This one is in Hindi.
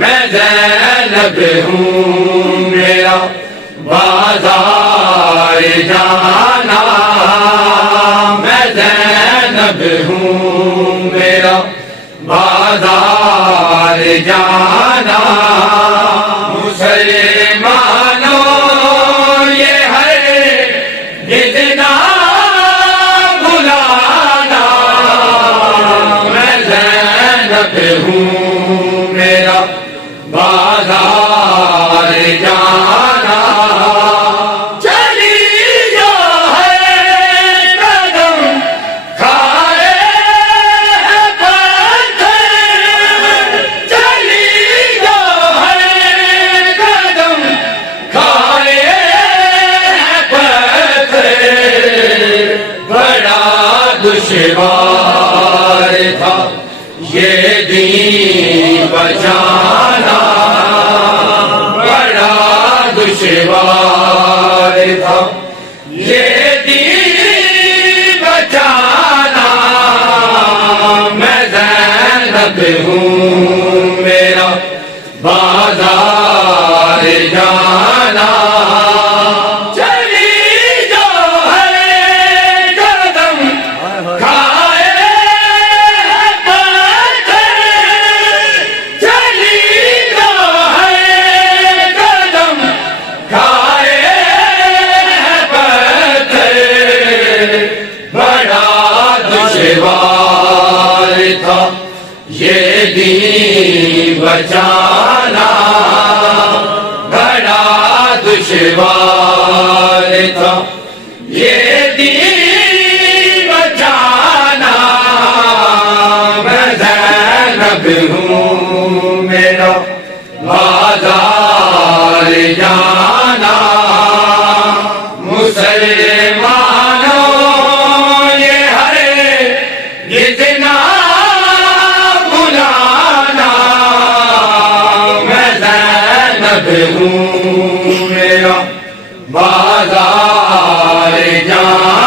मैं ज़ैनब हूँ मेरा बाज़ार जाना, मैं ज़ैनब हूँ मेरा बाज़ार जाना। मुसलमानों ये है जितना बुलाना, मैं ज़ैनब हूँ मेरा बाज़ार जाना। चली जो है कदम खाए पत्थर, चली जो है कदम खाए पत्थर। बड़ा दुश्वार था ये दीन बचाना, बड़ा दुश्वार था ये दीन बचाना। मैं ज़ैनब हूँ मेरा बाज़ार जाना। चली जो है कदम खाए पत्थर, चली जो है कदम खाए पत्थर। बड़ा दुश्वार था ये दीन बचाना, बड़ा दुश्वार था ये दीन बचाना। मैं ज़ैनब हूँ मेरा बाज़ार जाना। मुसलमानों ये है जितना बुलाना, मैं ज़ैनब हूँ मेरा बाज़ार जाना।